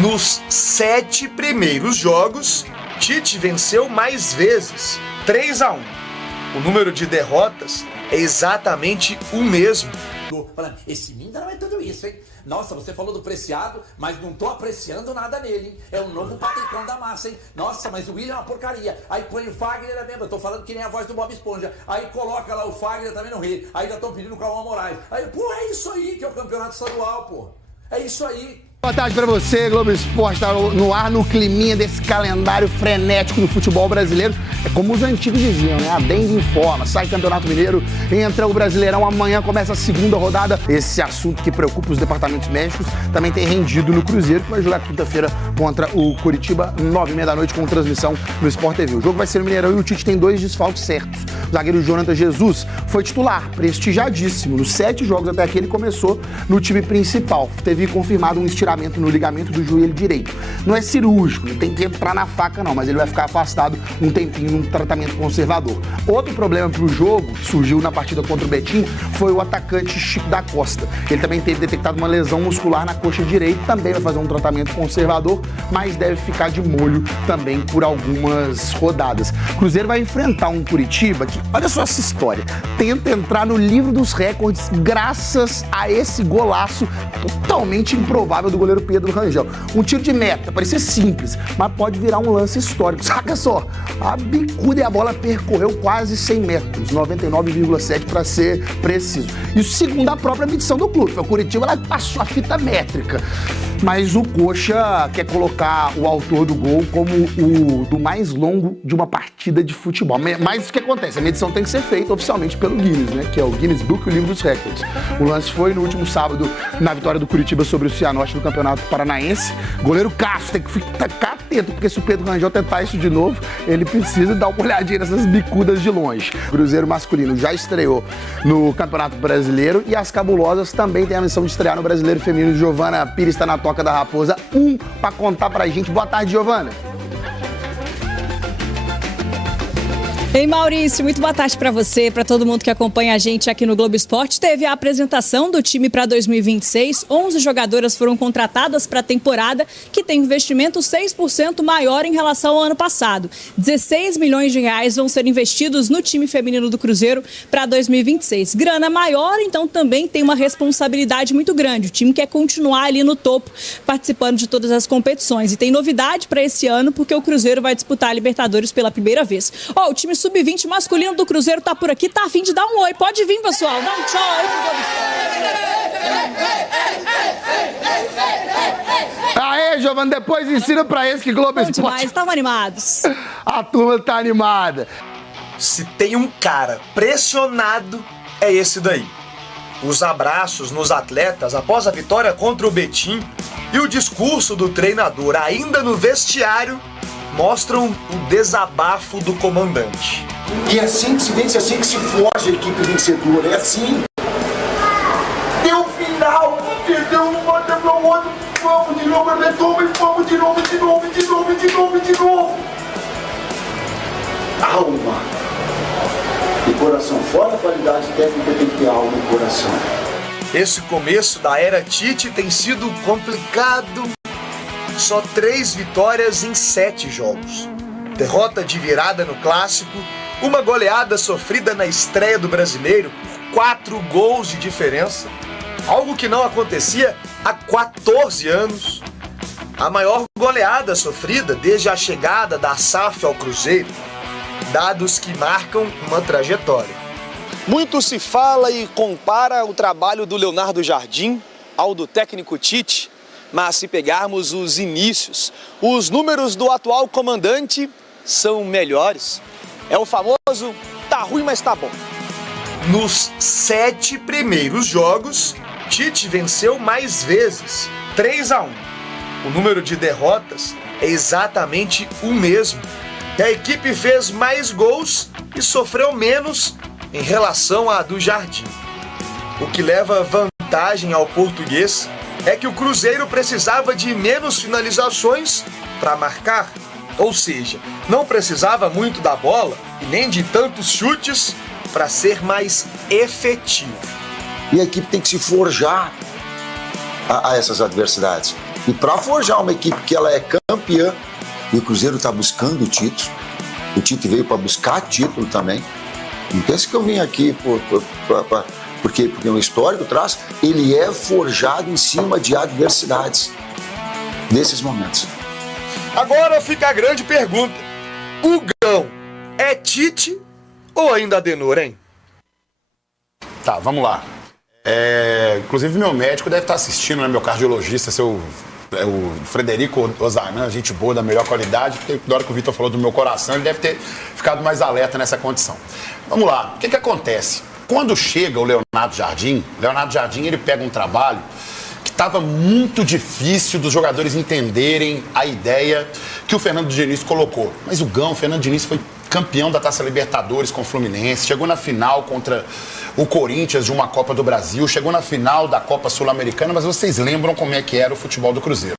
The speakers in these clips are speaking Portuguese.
Nos 7 primeiros jogos, Tite venceu mais vezes, 3-1. O número de derrotas é exatamente o mesmo. Esse Minda não é tudo isso, hein? Nossa, você falou do Preciado, mas não tô apreciando nada nele, hein? É o novo Patricão da massa, hein? Nossa, mas o William é uma porcaria. Aí põe o Fagner, é mesmo, eu tô falando que nem a voz do Bob Esponja. Aí coloca lá o Fagner também no Rio. Aí já estão pedindo o Cauã Moraes. Aí, pô, é isso aí que é o campeonato estadual, pô. É isso aí. Boa tarde pra você, Globo Esporte está no ar, no climinha desse calendário frenético do futebol brasileiro. É como os antigos diziam, né? A dengue informa, sai Campeonato Mineiro, entra o Brasileirão, amanhã começa a segunda rodada. Esse assunto que preocupa os departamentos médicos também tem rendido no Cruzeiro, que vai jogar quinta-feira contra o Coritiba, 9h30 da noite, com transmissão no Sport TV. O jogo vai ser no Mineirão e o Tite tem 2 desfalques certos. O zagueiro Jonathan Jesus foi titular, prestigiadíssimo. Nos 7 jogos até aqui ele começou no time principal. Teve confirmado um estiramento no ligamento do joelho direito. Não é cirúrgico, não tem que entrar na faca não, mas ele vai ficar afastado um tempinho num tratamento conservador. Outro problema pro jogo, que surgiu na partida contra o Betim, foi o atacante Chico da Costa. Ele também teve detectado uma lesão muscular na coxa direita, também vai fazer um tratamento conservador, mas deve ficar de molho também por algumas rodadas. O Cruzeiro vai enfrentar um Curitiba que, olha só essa história, tenta entrar no livro dos recordes graças a esse golaço totalmente improvável do goleiro Pedro Rangel. Um tiro de meta, parecia simples, mas pode virar um lance histórico. Saca só, a bicuda e a bola percorreu quase 100 metros, 99,7 para ser preciso. Isso segundo a própria medição do clube. O Curitiba ela passou a fita métrica. Mas o Coxa quer colocar o autor do gol como o do mais longo de uma partida de futebol. Mas o que acontece? A medição tem que ser feita oficialmente pelo Guinness, né? Que é o Guinness Book, o livro dos recordes. O lance foi no último sábado, na vitória do Curitiba sobre o Cianorte do Campeonato Paranaense. Goleiro Castro tem que ficar atento, porque se o Pedro Rangel tentar isso de novo, ele precisa dar uma olhadinha nessas bicudas de longe. O Cruzeiro masculino já estreou no Campeonato Brasileiro e as Cabulosas também têm a missão de estrear no Brasileiro Feminino. Giovana Pires está na Toca da Raposa 1 para contar pra gente. Boa tarde, Giovana. Ei, Maurício, muito boa tarde para você, para todo mundo que acompanha a gente aqui no Globo Esporte. Teve a apresentação do time para 2026. 11 jogadoras foram contratadas para a temporada, que tem investimento 6% maior em relação ao ano passado. 16 milhões de reais vão ser investidos no time feminino do Cruzeiro para 2026. Grana maior, então também tem uma responsabilidade muito grande. O time quer continuar ali no topo, participando de todas as competições. E tem novidade para esse ano, porque o Cruzeiro vai disputar a Libertadores pela primeira vez. O time sub-20 masculino do Cruzeiro tá por aqui, tá a fim de dar um oi. Pode vir, pessoal. Dá um tchau aí. Aê, Giovana, depois ensina pra eles que Globo Esporte... Demais, estavam animados. A turma tá animada. Se tem um cara pressionado, é esse daí. Os abraços nos atletas após a vitória contra o Betim e o discurso do treinador ainda no vestiário mostram o desabafo do comandante. E é assim que se vence, é assim que se foge a equipe vencedora, é assim. Deu final, perdeu um, bota para o outro, vamos de novo, retoma e vamos de novo. Alma e coração, fora a qualidade técnica tem que ter alma e coração. Esse começo da era Tite tem sido complicado. Só 3 vitórias em 7 jogos. Derrota de virada no Clássico, uma goleada sofrida na estreia do Brasileiro por 4 gols de diferença, algo que não acontecia há 14 anos. A maior goleada sofrida desde a chegada da SAF ao Cruzeiro. Dados que marcam uma trajetória. Muito se fala e compara o trabalho do Leonardo Jardim ao do técnico Tite. Mas se pegarmos os inícios, os números do atual comandante são melhores. É o famoso, tá ruim, mas tá bom. Nos 7 primeiros jogos, Tite venceu mais vezes, 3-1. O número de derrotas é exatamente o mesmo. A equipe fez mais gols e sofreu menos em relação à do Jardim. O que leva vantagem ao português é que o Cruzeiro precisava de menos finalizações para marcar, ou seja, não precisava muito da bola e nem de tantos chutes para ser mais efetivo. E a equipe tem que se forjar a essas adversidades. E para forjar uma equipe que ela é campeã, e o Cruzeiro está buscando o título, o Tite veio para buscar título também. Não pense que eu vim aqui porque o histórico traz, ele é forjado em cima de adversidades desses momentos. Agora fica a grande pergunta: o Gão é Tite ou ainda Adenor, hein? Tá, vamos lá. Inclusive meu médico deve estar assistindo, né? Meu cardiologista, o Frederico Ozarnan, gente boa, da melhor qualidade, porque na hora que o Vitor falou do meu coração, ele deve ter ficado mais alerta nessa condição. Vamos lá, o que acontece? Quando chega o Leonardo Jardim ele pega um trabalho que estava muito difícil dos jogadores entenderem a ideia que o Fernando Diniz colocou. Mas o Fernando Diniz foi campeão da Taça Libertadores com o Fluminense, chegou na final contra o Corinthians de uma Copa do Brasil, chegou na final da Copa Sul-Americana, mas vocês lembram como é que era o futebol do Cruzeiro.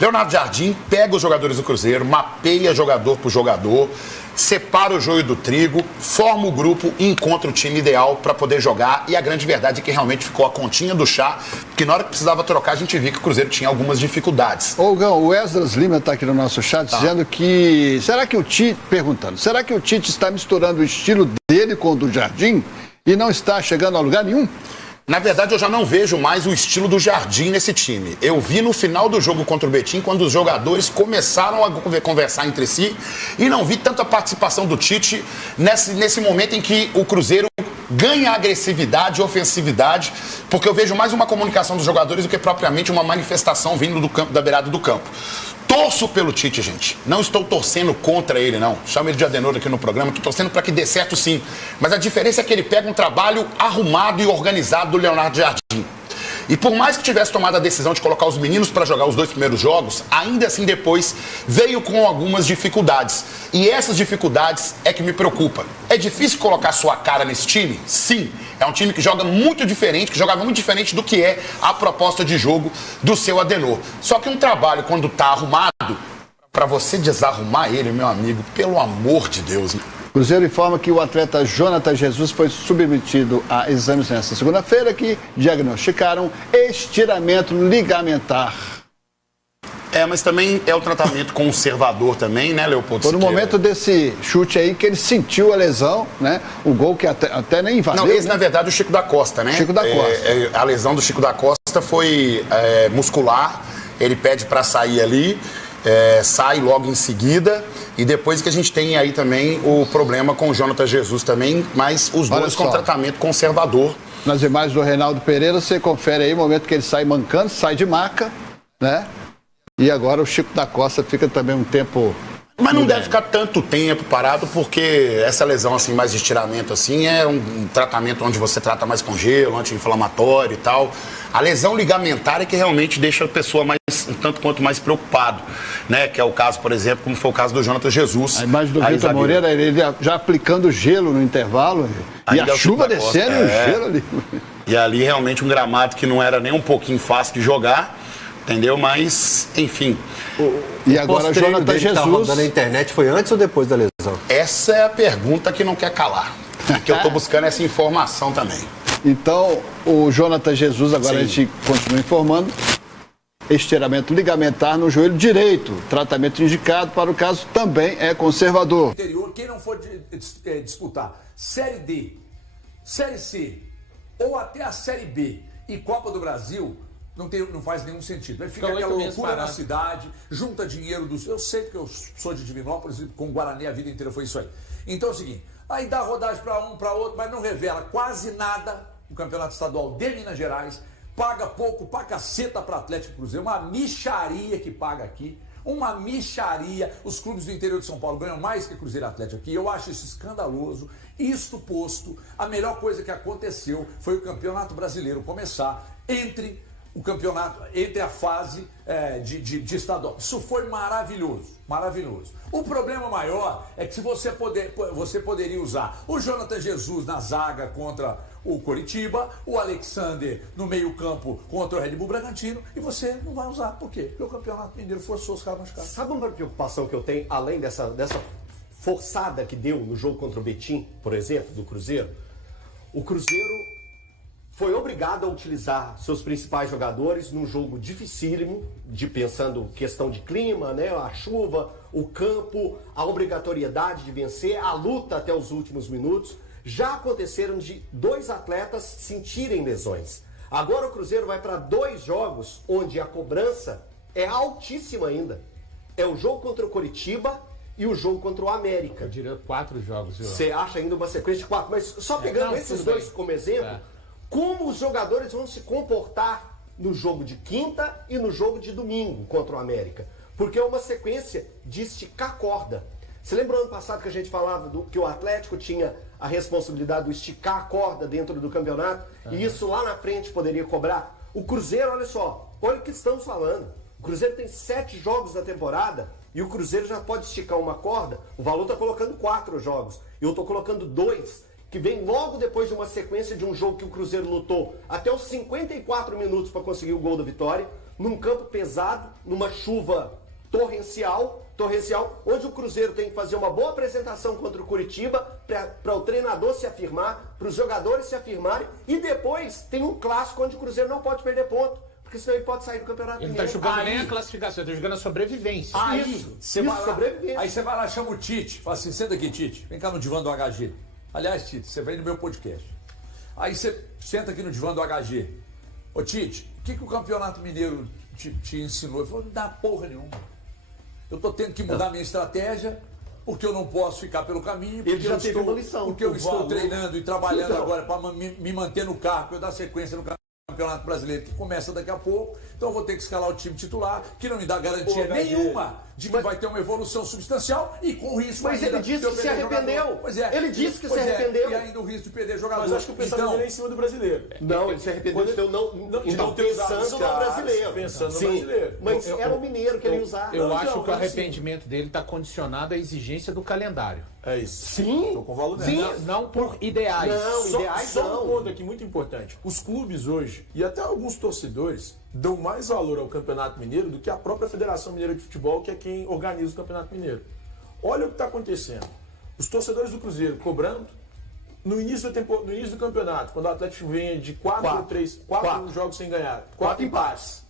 Leonardo Jardim pega os jogadores do Cruzeiro, mapeia jogador por jogador, separa o joio do trigo, forma o grupo e encontra o time ideal para poder jogar. E a grande verdade é que realmente ficou a continha do chá, porque na hora que precisava trocar, a gente viu que o Cruzeiro tinha algumas dificuldades. Ô, Gão, o Esdras Lima está aqui no nosso chat dizendo que... será que o Tite está misturando o estilo dele com o do Jardim e não está chegando a lugar nenhum? Na verdade, eu já não vejo mais o estilo do Jardim nesse time. Eu vi no final do jogo contra o Betim, quando os jogadores começaram a conversar entre si, e não vi tanta participação do Tite nesse momento em que o Cruzeiro ganha agressividade e ofensividade, porque eu vejo mais uma comunicação dos jogadores do que propriamente uma manifestação vindo do campo, da beirada do campo. Torço pelo Tite, gente. Não estou torcendo contra ele, não. Chamo ele de Adenor aqui no programa. Estou torcendo para que dê certo, sim. Mas a diferença é que ele pega um trabalho arrumado e organizado do Leonardo Jardim. E por mais que tivesse tomado a decisão de colocar os meninos para jogar os 2 primeiros jogos, ainda assim depois veio com algumas dificuldades. E essas dificuldades é que me preocupa. É difícil colocar sua cara nesse time? Sim. É um time que joga muito diferente, que jogava muito diferente do que é a proposta de jogo do seu Adenor. Só que um trabalho, quando está arrumado, para você desarrumar ele, meu amigo, pelo amor de Deus. Cruzeiro informa que o atleta Jonathan Jesus foi submetido a exames nesta segunda-feira que diagnosticaram estiramento ligamentar. Mas também é o tratamento conservador também, né, Leopoldo? Foi no momento desse chute aí que ele sentiu a lesão, né? O gol que até nem invadiu. Não, esse na verdade é o Chico da Costa, né? Chico da Costa. A lesão do Chico da Costa foi muscular, ele pede para sair ali, sai logo em seguida. E depois que a gente tem aí também o problema com o Jonathan Jesus também, mas os dois com tratamento conservador. Nas imagens do Reinaldo Pereira, você confere aí o momento que ele sai mancando, sai de maca, né? E agora o Chico da Costa fica também um tempo... Mas não deve ficar tanto tempo parado, porque essa lesão assim, mais de estiramento assim, é um tratamento onde você trata mais com gelo, anti-inflamatório e tal. A lesão ligamentar é que realmente deixa a pessoa um tanto quanto mais preocupado, né? Que é o caso, por exemplo, como foi o caso do Jonathan Jesus. A imagem do Vitor Moreira, ele já aplicando gelo no intervalo, e a chuva descendo e o gelo ali. E ali realmente um gramado que não era nem um pouquinho fácil de jogar, entendeu? Mas, enfim... E agora o Jonathan Jesus... Tá rodando na internet, foi antes ou depois da lesão? Essa é a pergunta que não quer calar. Porque eu tô buscando essa informação também. Então, o Jonathan Jesus, agora a gente continua informando, estiramento ligamentar no joelho direito. Tratamento indicado para o caso também é conservador. Interior, quem não for disputar Série D, Série C ou até a Série B e Copa do Brasil... Não faz nenhum sentido. Aí fica aquela loucura na cidade, junta dinheiro dos... Eu sei que eu sou de Divinópolis, com o Guarani a vida inteira foi isso aí. Então é o seguinte, aí dá rodagem para um, para outro, mas não revela quase nada o Campeonato Estadual de Minas Gerais, paga pouco pra caceta para Atlético Cruzeiro, uma mixaria que paga aqui, uma mixaria. Os clubes do interior de São Paulo ganham mais que Cruzeiro e Atlético aqui. Eu acho isso escandaloso. Isto posto, a melhor coisa que aconteceu foi o Campeonato Brasileiro começar entre a fase de estadual. Isso foi maravilhoso, maravilhoso. O problema maior é que se você poderia usar o Jonathan Jesus na zaga contra o Coritiba, o Alexander no meio-campo contra o Red Bull Bragantino, e você não vai usar. Por quê? Porque o Campeonato Mineiro forçou os caras machucados. Sabe uma preocupação que eu tenho, além dessa forçada que deu no jogo contra o Betim, por exemplo, do Cruzeiro? O Cruzeiro foi obrigado a utilizar seus principais jogadores num jogo dificílimo, pensando questão de clima, né? A chuva, o campo, a obrigatoriedade de vencer, a luta até os últimos minutos. Já aconteceram de 2 atletas sentirem lesões. Agora o Cruzeiro vai para 2 jogos onde a cobrança é altíssima ainda. É o jogo contra o Coritiba e o jogo contra o América. Eu diria 4 jogos. Você acha ainda uma sequência de 4, mas só pegando esses 2 como exemplo, como os jogadores vão se comportar no jogo de quinta e no jogo de domingo contra o América. Porque é uma sequência de esticar corda. Você lembra ano passado que a gente falava que o Atlético tinha a responsabilidade de esticar a corda dentro do campeonato e isso lá na frente poderia cobrar? O Cruzeiro, olha o que estamos falando. O Cruzeiro tem 7 jogos na temporada e o Cruzeiro já pode esticar uma corda. O Valor está colocando 4 jogos. Eu estou colocando 2, que vem logo depois de uma sequência de um jogo que o Cruzeiro lutou até os 54 minutos para conseguir o gol da vitória, num campo pesado, numa chuva torrencial, onde o Cruzeiro tem que fazer uma boa apresentação contra o Coritiba para o treinador se afirmar, para os jogadores se afirmarem, e depois tem um clássico onde o Cruzeiro não pode perder ponto, porque senão ele pode sair do campeonato. Ele não está jogando nem a classificação, ele está jogando a sobrevivência. Aí você vai lá, chama o Tite, fala assim, senta aqui, Tite, vem cá no divã do HG. Aliás, Tite, você vem no meu podcast. Aí você senta aqui no divã do HG. Ô Tite, o que o Campeonato Mineiro te ensinou? Ele falou, não dá porra nenhuma. Eu tô tendo que mudar minha estratégia, porque eu não posso ficar pelo caminho, porque eu estou treinando e trabalhando agora para me manter no cargo, para eu dar sequência no Campeonato Brasileiro, que começa daqui a pouco. Então eu vou ter que escalar o time titular, que não me dá garantia nenhuma de que vai ter uma evolução substancial e com risco. Mas ele disse que se arrependeu. Pois é. Ele disse que se arrependeu. E ainda o risco de perder jogador. Mas acho que o pensamento dele é em cima do brasileiro. Não, ele se arrependeu de não ter usado no brasileiro. Pensando no brasileiro. Mas era o mineiro que ele ia usar. Eu acho que o arrependimento dele está condicionado à exigência do calendário. É isso. Sim. Estou com o valor Não por ideais. Não, ideais só não. um ponto aqui muito importante. Os clubes hoje, e até alguns torcedores, dão mais valor ao Campeonato Mineiro do que a própria Federação Mineira de Futebol, que é quem organiza o Campeonato Mineiro. Olha o que está acontecendo. Os torcedores do Cruzeiro cobrando no início do campeonato, quando o Atlético vem de 4 jogos sem ganhar, 4 empates.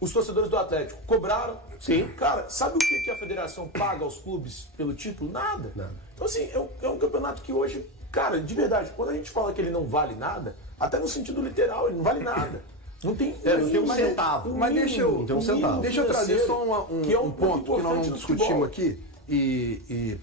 Os torcedores do Atlético cobraram. Sim. Cara, sabe o que a federação paga aos clubes pelo título? Nada. Então, assim, é um campeonato que hoje, cara, de verdade, quando a gente fala que ele não vale nada, até no sentido literal, ele não vale nada. Não tem um centavo. Mas deixa eu trazer só um ponto que nós não discutimos aqui. E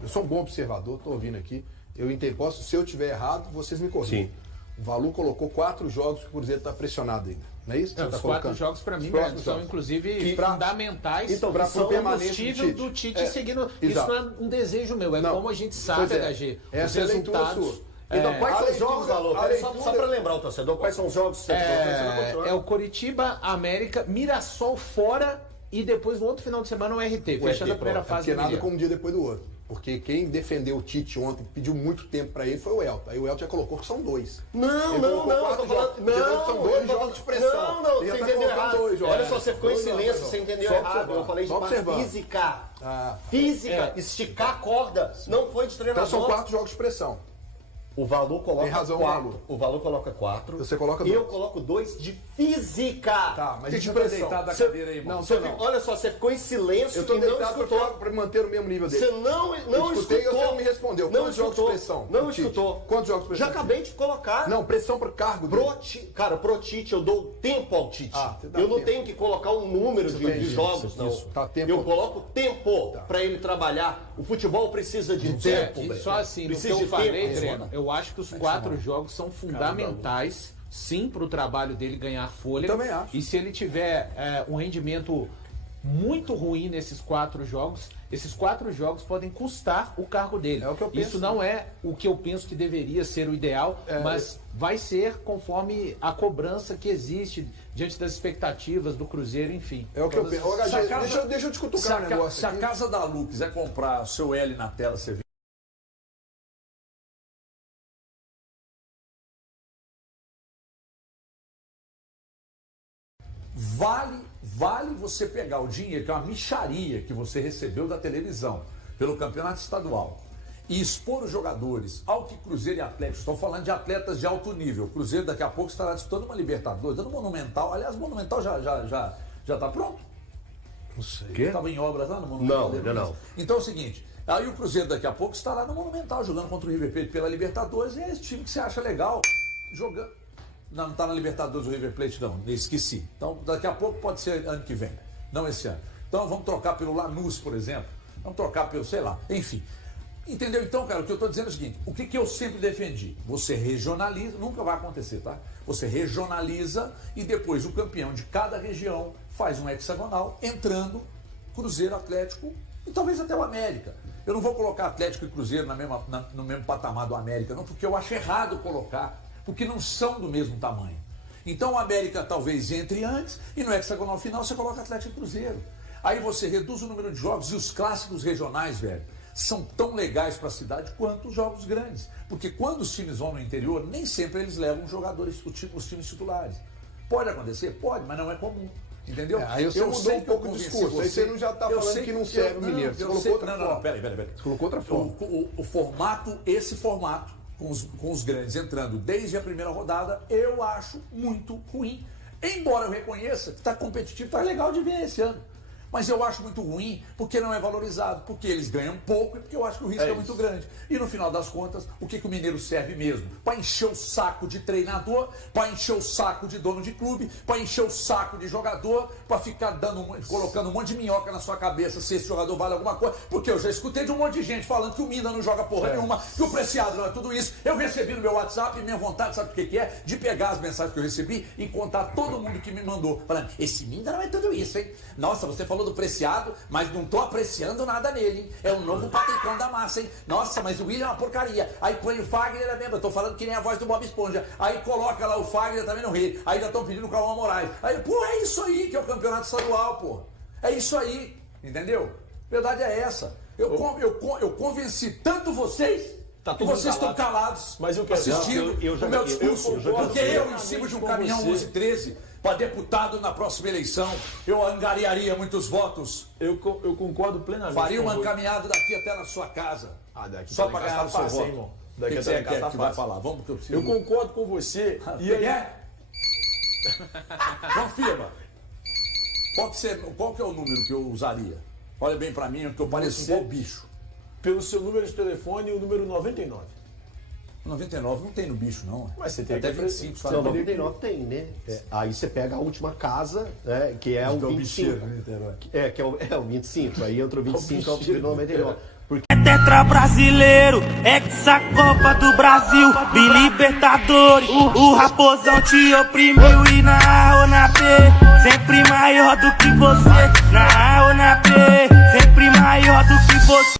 eu sou um bom observador, estou ouvindo aqui. Eu entendo, se eu tiver errado, vocês me corrigem. Sim. O Valu colocou 4 jogos que o Cruzeiro está pressionado ainda. Não é isso? Os 4 jogos, para mim, são inclusive fundamentais para o combustível do Tite seguindo. Isso não é um desejo meu, é como a gente sabe, HG. Os resultados. Então, quais são os jogos, Valor? Só para lembrar o torcedor, quais são os jogos? É o Coritiba, América, Mirassol fora e depois no outro final de semana o RT, fechando a primeira fase. Porque nada como um dia depois do outro. Porque quem defendeu o Tite ontem, pediu muito tempo pra ele, foi o Elton. Aí o Elton já colocou que são 2. Não, são 2 jogos de pressão. Não, você entendeu errado. Olha só, você ficou em silêncio, você entendeu errado. Eu falei de física. Física, esticar a corda. Não foi de treinador. Então são 4 jogos de pressão. O Valor coloca 4. Tem razão, Valor. O Valor coloca 4. Você coloca 2. Eu coloco 2 de física. Tá, mas de pressão. Deitado da cadeira aí, irmão. Olha só, você ficou em silêncio e não escutou. Para manter o mesmo nível dele. Você não escutou. E você não me respondeu. Quantos jogos de pressão? Não escutou. Quantos jogos de pressão? Já acabei de colocar. Não, pressão para o cargo dele. Cara, pro Tite eu dou tempo ao Tite. Eu não tenho que colocar um número de jogos, não. Eu coloco tempo para ele trabalhar. O futebol precisa de tempo. Só assim, no que eu falei, Breno, eu acho que os 4 jogos são fundamentais, sim, para o trabalho dele ganhar fôlego. Também acho. E se ele tiver um rendimento muito ruim nesses 4 jogos, esses 4 jogos podem custar o cargo dele. É o que eu penso. Isso não é o que eu penso que deveria ser o ideal, mas vai ser conforme a cobrança que existe diante das expectativas do Cruzeiro, enfim. É o que eu penso. Deixa eu te cutucar um negócio. Se a Casa da Lu quiser comprar o seu L na tela, você vê. Vale você pegar o dinheiro, que é uma mixaria que você recebeu da televisão, pelo campeonato estadual, e expor os jogadores ao que Cruzeiro e Atlético, estou falando de atletas de alto nível. Cruzeiro daqui a pouco estará disputando uma Libertadores, dando Monumental. Aliás, o Monumental já está pronto? Não sei. Estava em obras lá no Monumental? Não, ainda não. Então é o seguinte, aí o Cruzeiro daqui a pouco estará no Monumental, jogando contra o River Plate pela Libertadores, e é esse time que você acha legal, jogando... Não está na Libertadores o River Plate não, esqueci. Então daqui a pouco pode ser ano que vem, não esse ano. Então vamos trocar pelo Lanús, por exemplo, vamos trocar pelo, sei lá, enfim. Entendeu? Então, cara, o que eu estou dizendo é o seguinte, o que eu sempre defendi? Você regionaliza, nunca vai acontecer, tá? Você regionaliza e depois o campeão de cada região faz um hexagonal, entrando Cruzeiro, Atlético e talvez até o América. Eu não vou colocar Atlético e Cruzeiro no mesmo patamar do América, não, porque eu acho errado colocar, porque não são do mesmo tamanho. Então o América talvez entre antes e no hexagonal final você coloca Atlético e Cruzeiro. Aí você reduz o número de jogos e os clássicos regionais, velho, são tão legais para a cidade quanto os jogos grandes. Porque quando os times vão no interior, nem sempre eles levam jogadores, os times titulares. Pode acontecer? Pode, mas não é comum. Entendeu? Aí você mudou um pouco o discurso. Aí você não já está falando que não serve o Mineiro. Você colocou outra forma. Não, peraí. Você colocou outra forma. O formato, esse formato, com os grandes entrando desde a primeira rodada, eu acho muito ruim. Embora eu reconheça que está competitivo, está legal de ver esse ano. Mas eu acho muito ruim porque não é valorizado, porque eles ganham pouco e porque eu acho que o risco é muito grande. E no final das contas, o que o Mineiro serve mesmo? Para encher o saco de treinador, para encher o saco de dono de clube, para encher o saco de jogador, para ficar colocando um monte de minhoca na sua cabeça se esse jogador vale alguma coisa. Porque eu já escutei de um monte de gente falando que o Mina não joga porra nenhuma, que o Preciado não é tudo isso. Eu recebi no meu WhatsApp e minha vontade, sabe o que é? De pegar as mensagens que eu recebi e contar todo mundo que me mandou. Falando, esse Mina não é tudo isso, hein? Nossa, você falou do Preciado, mas não tô apreciando nada nele, hein? É o novo patricão da massa, hein? Nossa, mas o William é uma porcaria. Aí põe o Fagner, é mesmo, eu tô falando que nem a voz do Bob Esponja. Aí coloca lá o Fagner também no rei. Aí já estão pedindo o Cauã Moraes. Aí, pô, é isso aí que é o campeonato estadual, pô. É isso aí, entendeu? Verdade é essa. Eu convenci tanto vocês, que vocês estão calados, mas eu quero assistindo o meu discurso. Porque eu, em cima de um caminhão 1113, para deputado na próxima eleição, eu angariaria muitos votos. Eu concordo plenamente. Faria uma caminhada daqui até na sua casa. Só para ganhar o seu voto. Irmão. O que você quer que vai falar? Vamos que eu preciso. Eu concordo com você. E aí confirma. Qual que é o número que eu usaria? Olha bem para mim, que eu pareço um pouco bicho. Pelo seu número de telefone, o número 99. 99 não tem no bicho, não. Mas você tem até que 25. Não, 99 tem, né? Aí você pega a última casa, né, que é o 25. Que é o 25. Aí entra o 25 ao 99. Porque... É tetra brasileiro, Copa do Brasil, Libertadores. O Raposão te oprimiu e na A ou na B, sempre maior do que você. Na A ou na B, sempre maior do que você.